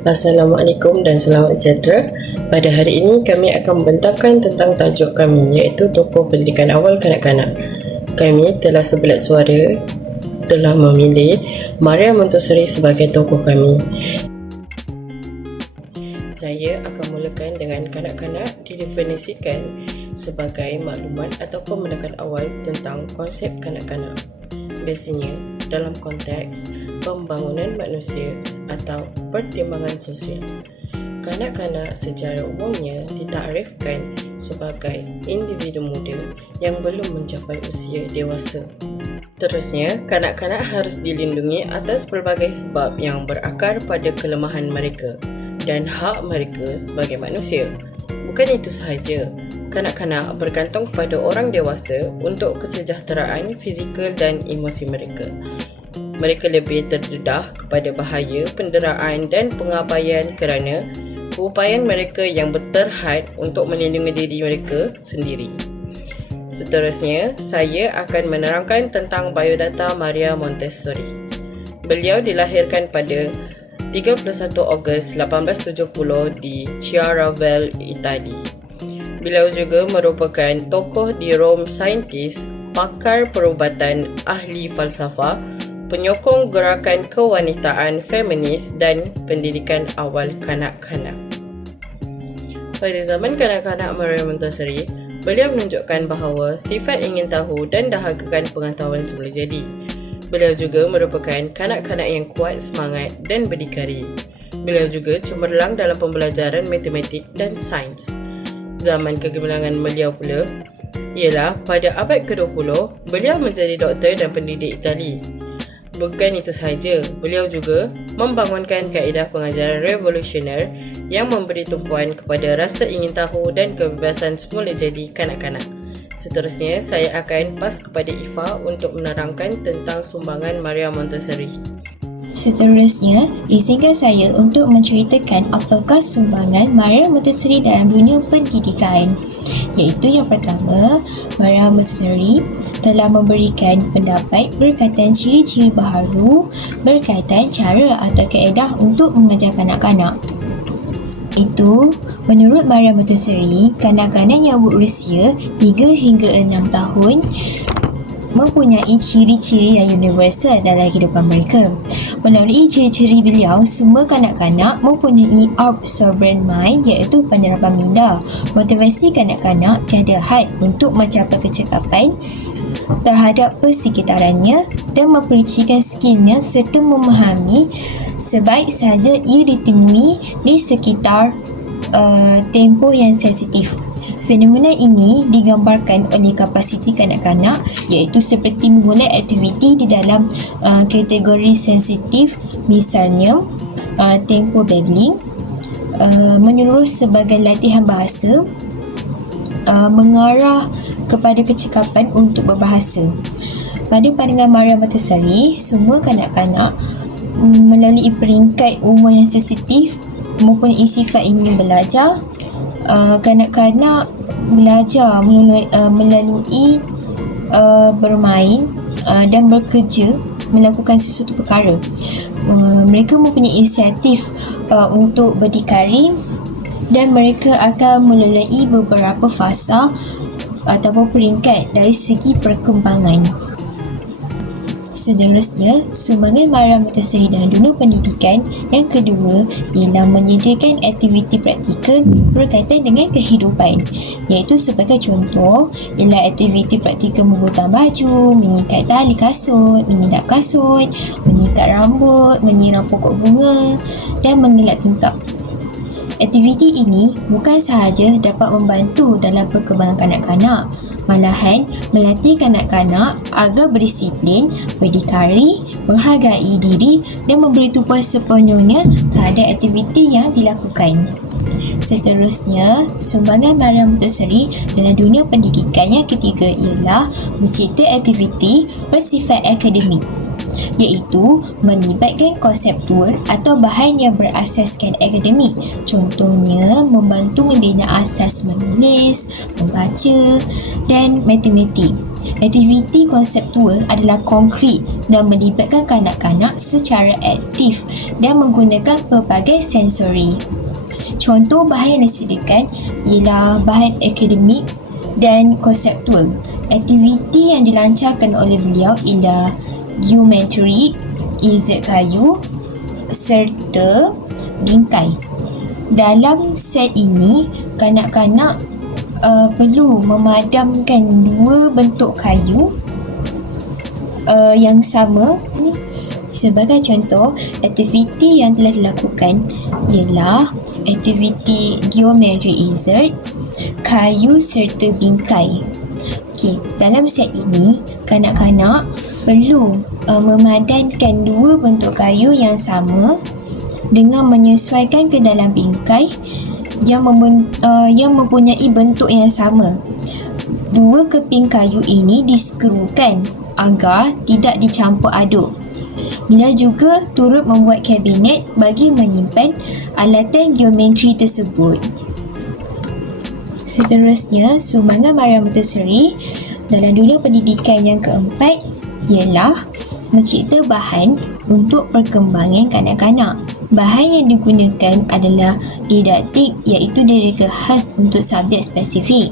Assalamualaikum dan selamat sejahtera. Pada hari ini kami akan membentangkan tentang tajuk kami, iaitu tokoh pendidikan awal kanak-kanak. Kami telah sebelat suara telah memilih Maria Montessori sebagai tokoh kami. Saya akan mulakan dengan kanak-kanak didefinisikan sebagai maklumat atau pendidikan awal tentang konsep kanak-kanak. Biasanya dalam konteks pembangunan manusia atau pertimbangan sosial. Kanak-kanak secara umumnya ditakrifkan sebagai individu muda yang belum mencapai usia dewasa. Terusnya, kanak-kanak harus dilindungi atas pelbagai sebab yang berakar pada kelemahan mereka dan hak mereka sebagai manusia. Bukan itu sahaja, kanak-kanak bergantung kepada orang dewasa untuk kesejahteraan fizikal dan emosi mereka. Mereka lebih terdedah kepada bahaya, penderaan dan pengabaian kerana keupayaan mereka yang berterhad untuk melindungi diri mereka sendiri. Seterusnya, saya akan menerangkan tentang biodata Maria Montessori. Beliau dilahirkan pada 31 Ogos 1870 di Chiaravel, Itali. Beliau juga merupakan tokoh di Rom, saintis, pakar perubatan, ahli falsafah, penyokong gerakan kewanitaan feminis dan pendidikan awal kanak-kanak. Pada zaman kanak-kanak Maria Montessori, beliau menunjukkan bahawa sifat ingin tahu dan dahagakan pengetahuan semula jadi. Beliau juga merupakan kanak-kanak yang kuat semangat dan berdikari. Beliau juga cemerlang dalam pembelajaran matematik dan sains. Zaman kegemilangan beliau pula ialah pada abad ke-20, beliau menjadi doktor dan pendidik Itali. Bukan itu sahaja, beliau juga membangunkan kaedah pengajaran revolusioner yang memberi tumpuan kepada rasa ingin tahu dan kebebasan semula jadi kanak-kanak. Seterusnya, saya akan pas kepada Ifa untuk menerangkan tentang sumbangan Maria Montessori. Seterusnya, izinkan saya untuk menceritakan apakah sumbangan Maria Montessori dalam dunia pendidikan. Iaitu yang pertama, Maria Montessori telah memberikan pendapat berkaitan ciri-ciri baharu berkaitan cara atau kaedah untuk mengajar kanak-kanak. Itu, menurut Maria Montessori, kanak-kanak yang berusia 3 hingga 6 tahun mempunyai ciri-ciri yang universal dalam kehidupan mereka. Melalui ciri-ciri beliau, semua kanak-kanak mempunyai absorbent mind, iaitu penyerapan minda. Motivasi kanak-kanak tiada had untuk mencapai kecekapan terhadap persekitarannya dan mempericikan skillnya serta memahami sebaik sahaja ia ditemui di sekitar tempoh yang sensitif. Fenomena ini digambarkan oleh kapasiti kanak-kanak, iaitu seperti memulai aktiviti di dalam kategori sensitif, misalnya tempo babbling, menyeluruh sebagai latihan bahasa, mengarah kepada kecekapan untuk berbahasa. Pada pandangan Maria Montessori, semua kanak-kanak melalui peringkat umur yang sensitif mempunyai sifat ingin belajar. Kanak-kanak belajar melalui bermain dan bekerja melakukan sesuatu perkara. Mereka mempunyai inisiatif untuk berdikari dan mereka akan melalui beberapa fasa ataupun peringkat dari segi perkembangan. Seterusnya, sumbangan Maria Montessori dalam dunia pendidikan yang kedua ialah menyediakan aktiviti praktikal berkaitan dengan kehidupan, iaitu sebagai contoh ialah aktiviti praktikal membutang baju, mengikat tali kasut, menyidak kasut, menyikat rambut, menyiram pokok bunga dan mengelak tingkap. Aktiviti ini bukan sahaja dapat membantu dalam perkembangan kanak-kanak, malahan melatih kanak-kanak agar berdisiplin, berdikari, menghargai diri dan memberi tumpuan sepenuhnya terhadap aktiviti yang dilakukan. Seterusnya, sumbangan Maria Montessori dalam dunia pendidikan yang ketiga ialah mencipta aktiviti bersifat akademik. iaitu melibatkan konseptual atau bahan yang berasaskan akademik. Contohnya, membantu membina asas menulis, membaca dan matematik. Aktiviti konseptual adalah konkret dan melibatkan kanak-kanak secara aktif dan menggunakan pelbagai sensori. Contoh bahan yang disediakan ialah bahan akademik dan konseptual. Aktiviti yang dilancarkan oleh beliau ialah geometri, izzat kayu serta bingkai. Dalam set ini, kanak-kanak perlu memadamkan dua bentuk kayu yang sama. Sebagai contoh, aktiviti yang telah dilakukan ialah aktiviti geometri izzat, kayu serta bingkai. Dalam set ini, kanak-kanak perlu memadankan dua bentuk kayu yang sama dengan menyesuaikan ke dalam bingkai yang mempunyai bentuk yang sama. Dua keping kayu ini diskrukan agar tidak dicampur aduk. Beliau juga turut membuat kabinet bagi menyimpan alatan geometri tersebut. Seterusnya, sumbangan Maria Montessori dalam dunia pendidikan yang keempat ialah mencipta bahan untuk perkembangan kanak-kanak. Bahan yang digunakan adalah didaktik, iaitu direka khas untuk subjek spesifik.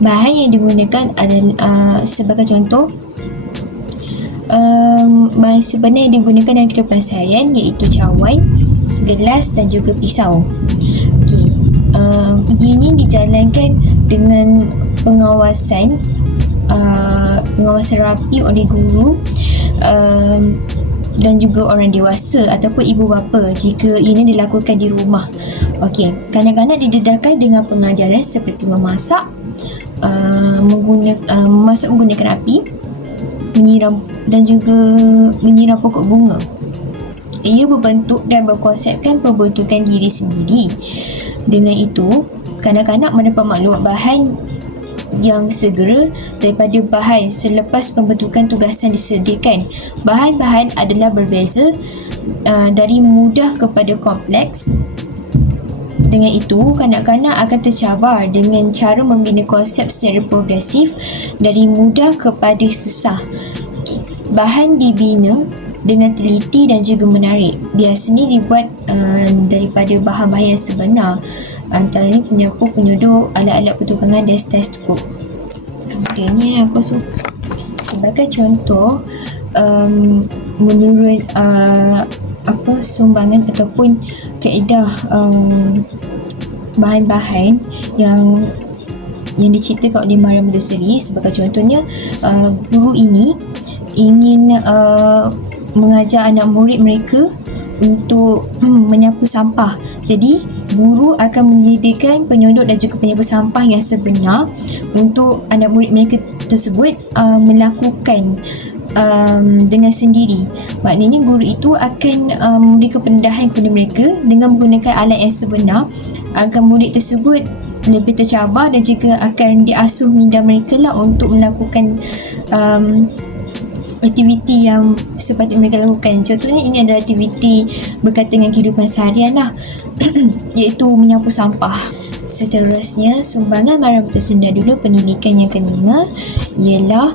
Bahan yang digunakan adalah sebagai contoh, bahan sebenar yang digunakan dalam kehidupan seharian iaitu cawan, gelas dan juga pisau. Ini dijalankan dengan pengawasan rapi oleh guru dan juga orang dewasa ataupun ibu bapa jika ini dilakukan di rumah. Kanak-kanak didedahkan dengan pengajaran seperti memasak, memasak menggunakan api, menyiram dan juga menyiram pokok bunga. Ia berbentuk dan berkonsepkan pembentukan diri sendiri. Dengan itu, kanak-kanak mendapat maklumat bahan yang segera daripada bahan selepas pembentukan tugasan disediakan. Bahan-bahan adalah berbeza dari mudah kepada kompleks. Dengan itu, kanak-kanak akan tercabar dengan cara membina konsep secara progresif dari mudah kepada susah. Bahan dibina dengan teliti dan juga menarik. Biasanya dibuat daripada bahan-bahan yang sebenar, antaranya penyapu, penyuduk, alat-alat pertukangan dan stetoskop. Contohnya apa sebagai contoh, menurut sumbangan ataupun kaedah bahan-bahan yang diciptakan oleh Maria Montessori. Sebagai contohnya, guru ini ingin mengajar anak murid mereka untuk menyapu sampah. Jadi, guru akan menyediakan penyodok dan juga penyapu sampah yang sebenar untuk anak murid mereka tersebut melakukan dengan sendiri. Maknanya guru itu akan memberikan pendedahan kepada mereka dengan menggunakan alat yang sebenar agar murid tersebut lebih tercabar dan juga akan diasuh minda mereka lah untuk melakukan aktiviti yang sepatutnya mereka lakukan. Contohnya, ini adalah aktiviti berkaitan dengan kehidupan seharian lah iaitu menyapu sampah. Seterusnya, sumbangan Maria Montessori dulu pendidikan yang kelima ialah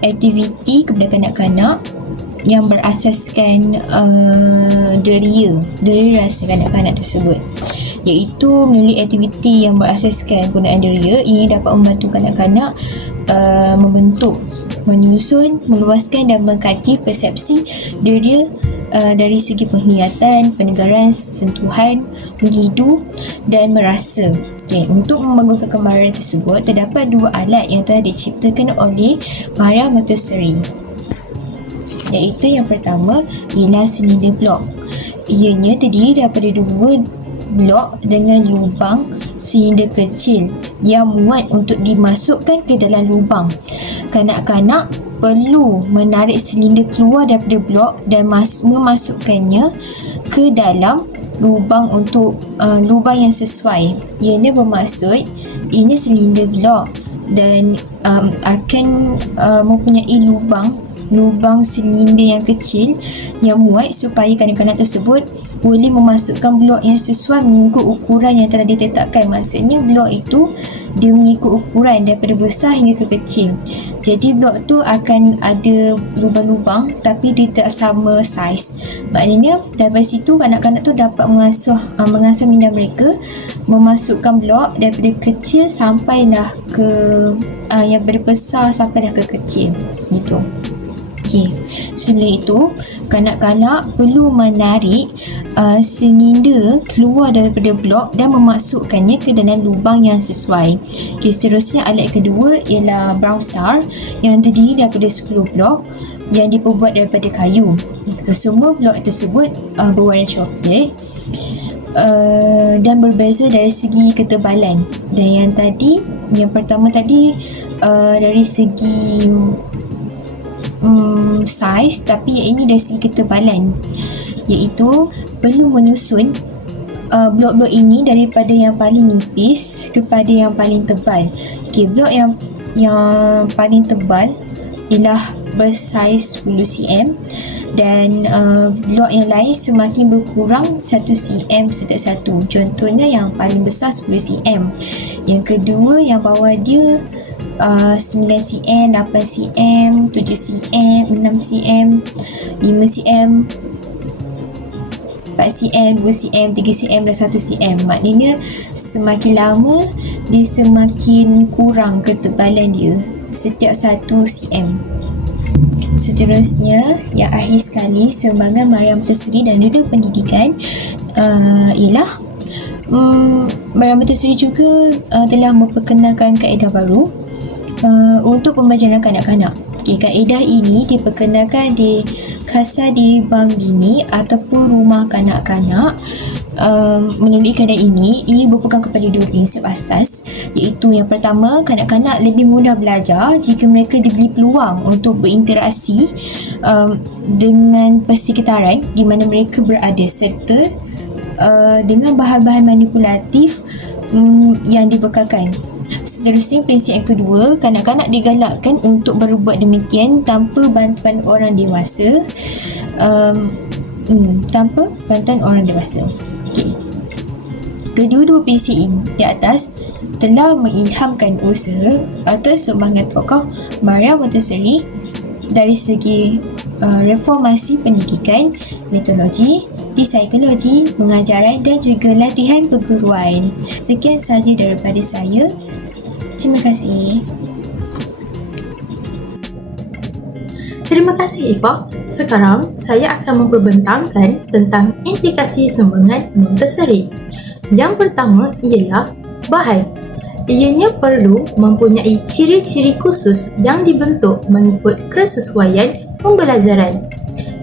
aktiviti kepada kanak-kanak yang berasaskan deria rasa kanak-kanak tersebut, iaitu melalui aktiviti yang berasaskan penggunaan deria. Ini dapat membantu kanak-kanak membentuk, menyusun, meluaskan dan mengkaji persepsi deria dari segi penglihatan, pendengaran, sentuhan, menghidu dan merasa. Untuk membangunkan kemarahan tersebut, terdapat dua alat yang telah diciptakan oleh Maria Montessori, iaitu yang pertama ialah silinder blok. Ianya terdiri daripada dua blok dengan lubang silinder kecil yang muat untuk dimasukkan ke dalam lubang. Kanak-kanak perlu menarik silinder keluar daripada blok dan memasukkannya ke dalam lubang untuk lubang yang sesuai. Ianya bermaksud ini silinder blok dan akan mempunyai lubang lubang silinder yang kecil yang muat supaya kanak-kanak tersebut boleh memasukkan blok yang sesuai mengikut ukuran yang telah ditetapkan. Maksudnya blok itu dia mengikut ukuran daripada besar hingga ke kecil. Jadi blok tu akan ada lubang-lubang tapi dia tak sama saiz. Maknanya daripada situ kanak-kanak tu dapat mengasah minda mereka memasukkan blok daripada kecil sampailah ke yang berbesar sampailah ke kecil gitu. Okey, sebelum itu kanak-kanak perlu menarik silinder keluar daripada blok dan memasukkannya ke dalam lubang yang sesuai. Okey, seterusnya alat kedua ialah brown star yang terdiri daripada 10 blok yang diperbuat daripada kayu. Kesemua blok tersebut berwarna coklat dan berbeza dari segi ketebalan. Dan yang pertama tadi dari segi saiz, tapi yang ini dari segi ketebalan, iaitu perlu menyusun blok-blok ini daripada yang paling nipis kepada yang paling tebal. Okey, blok yang paling tebal ialah bersaiz 10 cm dan blok yang lain semakin berkurang 1 cm setiap satu. Contohnya yang paling besar 10 cm, yang kedua yang bawah dia 9 cm, 8 cm, 7 cm, 6 cm, 5 cm, 4 cm, 2 cm, 3 cm dan 1 cm. Maknanya semakin lama dia semakin kurang ketebalan dia setiap 1 cm. Seterusnya, yang akhir sekali, sumbangan Maria Montessori dan dunia pendidikan ialah Maria Montessori juga telah memperkenalkan kaedah baru untuk pembelajaran kanak-kanak. Okay, kaedah ini diperkenalkan di Casa di Bambini ataupun rumah kanak-kanak. Melalui kaedah ini, ia berpegang kepada dua prinsip asas, iaitu yang pertama, kanak-kanak lebih mudah belajar jika mereka diberi peluang untuk berinteraksi dengan persekitaran di mana mereka berada, serta dengan bahan-bahan manipulatif yang dibekalkan. Seterusnya, prinsip yang kedua, kanak-kanak digalakkan untuk berbuat demikian tanpa bantuan orang dewasa. Okay. Kedua-dua prinsip di atas telah mengilhamkan usaha atau sumbangan tokoh Maria Montessori dari segi reformasi pendidikan, metodologi, psikologi, pengajaran dan juga latihan perguruan. Sekian sahaja daripada saya. Terima kasih. Terima kasih Eva. Sekarang saya akan memperbentangkan tentang implikasi sumbangan Montessori. Yang pertama ialah bahan. Ianya perlu mempunyai ciri-ciri khusus yang dibentuk mengikut kesesuaian pembelajaran.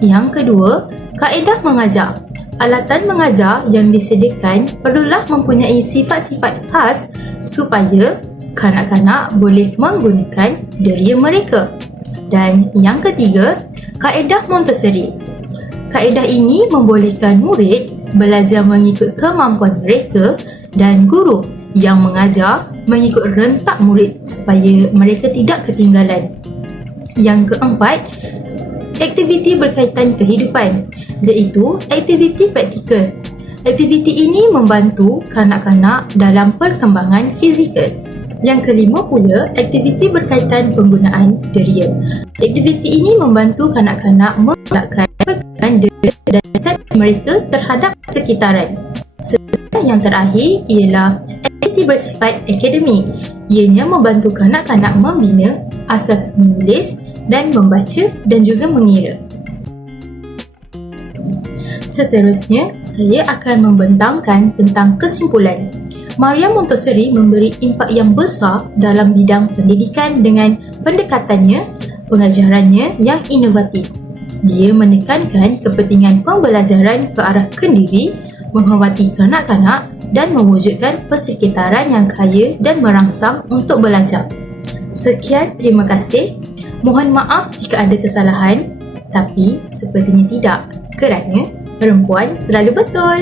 Yang kedua, kaedah mengajar. Alatan mengajar yang disediakan perlulah mempunyai sifat-sifat khas supaya kanak-kanak boleh menggunakan diri mereka. Dan yang ketiga, kaedah Montessori. Kaedah ini membolehkan murid belajar mengikut kemampuan mereka dan guru yang mengajar mengikut rentak murid supaya mereka tidak ketinggalan. Yang keempat, aktiviti berkaitan kehidupan, iaitu aktiviti praktikal. Aktiviti ini membantu kanak-kanak dalam perkembangan fizikal. Yang kelima pula, aktiviti berkaitan penggunaan deria. Aktiviti ini membantu kanak-kanak menggalakkan perkembangan deria dan persepsi mereka terhadap sekitaran. Seterusnya yang terakhir ialah aktiviti bersifat akademik. Ianya membantu kanak-kanak membina asas menulis dan membaca dan juga mengira. Seterusnya, saya akan membentangkan tentang kesimpulan. Maria Montessori memberi impak yang besar dalam bidang pendidikan dengan pendekatannya, pengajarannya yang inovatif. Dia menekankan kepentingan pembelajaran ke arah kendiri, menghormati kanak-kanak dan mewujudkan persekitaran yang kaya dan merangsang untuk belajar. Sekian, terima kasih. Mohon maaf jika ada kesalahan, tapi sepertinya tidak, kerana perempuan selalu betul.